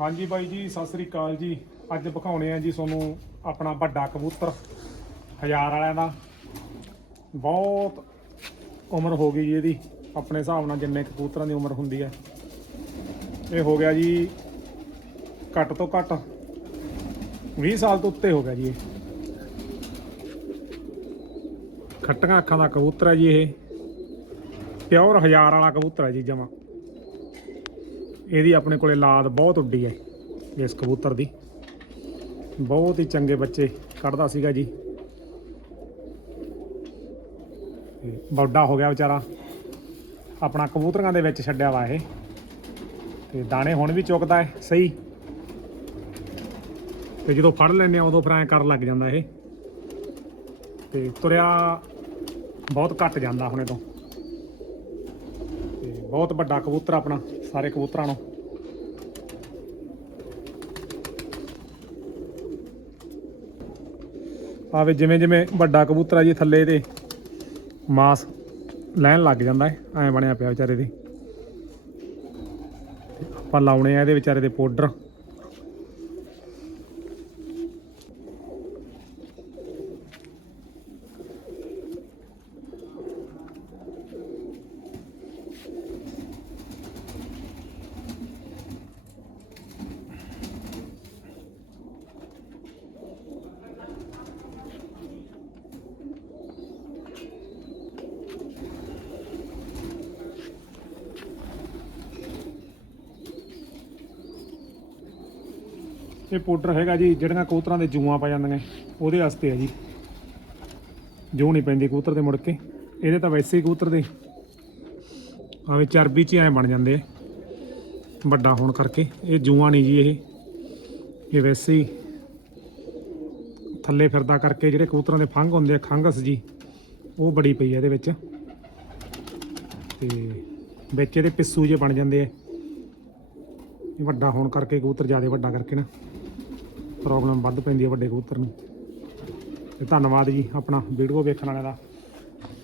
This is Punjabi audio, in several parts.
ਹਾਂਜੀ ਬਾਈ ਜੀ, ਸਤਿ ਸ੍ਰੀ ਅਕਾਲ ਜੀ। ਅੱਜ ਵਿਖਾਉਣੇ ਆ ਜੀ ਤੁਹਾਨੂੰ ਆਪਣਾ ਵੱਡਾ ਕਬੂਤਰ, ਹਜ਼ਾਰ ਵਾਲਿਆਂ ਦਾ। ਬਹੁਤ ਉਮਰ ਹੋ ਗਈ ਜੀ ਇਹਦੀ, ਆਪਣੇ ਹਿਸਾਬ ਨਾਲ ਜਿੰਨੇ ਕਬੂਤਰਾਂ ਦੀ ਉਮਰ ਹੁੰਦੀ ਹੈ। ਇਹ ਹੋ ਗਿਆ ਜੀ, ਘੱਟ ਤੋਂ ਘੱਟ 20 ਸਾਲ ਤੋਂ ਉੱਤੇ ਹੋ ਗਿਆ ਜੀ ਇਹ। ਖੱਟੀਆਂ ਅੱਖਾਂ ਦਾ ਕਬੂਤਰ ਹੈ ਜੀ ਇਹ। ਪਿਓਰ ਹਜ਼ਾਰ ਵਾਲਾ ਕਬੂਤਰ ਹੈ ਜੀ ਜਮਾ। ਇਹਦੀ ਆਪਣੇ ਕੋਲੇ ਲਾਦ ਬਹੁਤ ਉੱਡੀ ਹੈ, ਇਸ ਕਬੂਤਰ ਦੀ। ਬਹੁਤ ਹੀ ਚੰਗੇ ਬੱਚੇ, ਕੱਢਦਾ ਸੀਗਾ ਜੀ। ਤੇ ਹੋ ਗਿਆ ਵਿਚਾਰਾ। ਆਪਣਾ ਕਬੂਤਰਾਂ ਦੇ ਵਿੱਚ ਛੱਡਿਆ ਵਾ ਇਹ। ਤੇ ਦਾਣੇ ਹੁਣ ਵੀ ਚੁੱਕਦਾ ਹੈ, ਸਹੀ। ਤੇ ਜਦੋਂ ਫੜ ਲੈਂਦੇ ਆ ਉਦੋਂ ਫਿਰ ਐਂ ਕਰਨ ਲੱਗ ਜਾਂਦਾ ਇਹ। ਤੇ ਤੁਰਿਆ ਬਹੁਤ ਘੱਟ ਜਾਂਦਾ ਹੁਣੇ ਤੋਂ ਬਹੁਤ ਵੱਡਾ ਕਬੂਤਰ ਆਪਣਾ, ਸਾਰੇ ਕਬੂਤਰਾਂ ਨੂੰ। ਆਵੇ ਜਿਵੇਂ ਜਿਵੇਂ ਵੱਡਾ ਕਬੂਤਰ ਆ ਜੀ ਥੱਲੇ 'ਤੇ, ਮਾਸ ਲੈਣ ਲੱਗ ਜਾਂਦਾ ਹੈ, ਐਂ ਬਣਿਆ ਪਿਆ ਵਿਚਾਰੇ ਦੇ। ਆਪਾਂ ਲਾਉਣੇ ਆ ਇਹਦੇ ਵਿਚਾਰੇ ਦੇ ਪਾਊਡਰ। ਇਹ ਪਾਊਡਰ ਹੈਗਾ ਜੀ, ਜਿਹੜੀਆਂ ਕਬੂਤਰਾਂ ਦੇ ਜੂਆਂ ਪੈ ਜਾਂਦੀਆਂ ਉਹਦੇ ਵਾਸਤੇ ਹੈ ਜੀ। ਜੂ ਨਹੀਂ ਪੈਂਦੀ ਕਬੂਤਰ ਦੇ ਮੁੜ ਕੇ। ਇਹਦੇ ਤਾਂ ਵੈਸੇ ਹੀ ਕਬੂਤਰ ਦੇ। ਆਵੇ ਚਰਬੀ ਚ ਐ ਬਣ ਜਾਂਦੇ ਆ। ਵੱਡਾ ਹੋਣ ਕਰਕੇ। ਇਹ ਜੂਆਂ ਨਹੀਂ ਜੀ ਇਹ। ਇਹ ਵੈਸੇ ਹੀ ਥੱਲੇ ਫਿਰਦਾ ਕਰਕੇ ਜਿਹੜੇ ਕਬੂਤਰਾਂ ਦੇ ਫੰਗ ਹੁੰਦੇ ਆ ਖੰਗਸ ਜੀ, ਉਹ ਬੜੀ ਪਈ ਆ ਇਹਦੇ ਵਿੱਚ। ਤੇ ਵਿੱਚ ਇਹਦੇ ਪਿੱਸੂ ਜੇ ਬਣ ਜਾਂਦੇ ਆ। ਇਹ ਵੱਡਾ ਹੋਣ ਕਰਕੇ, ਕਬੂਤਰ ਜ਼ਿਆਦਾ ਵੱਡਾ ਕਰਕੇ ਨਾ ਪ੍ਰੋਬਲਮ ਵੱਧ ਪੈਂਦੀ ਹੈ ਵੱਡੇ ਕਬੂਤਰ ਨੂੰ। ਤੇ ਧੰਨਵਾਦ ਜੀ ਆਪਣਾ ਵੀਡੀਓ ਵੇਖਣ ਵਾਲਿਆਂ ਦਾ।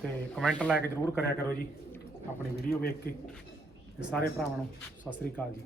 ਤੇ ਕਮੈਂਟ ਲੈ ਕੇ ਜਰੂਰ ਕਰਿਆ ਕਰੋ ਜੀ, ਆਪਣੀ ਵੀਡੀਓ ਵੇਖ ਕੇ। ਤੇ ਸਾਰੇ ਭਰਾਵਾਂ ਨੂੰ ਸਤਿ ਸ੍ਰੀ ਅਕਾਲ ਜੀ।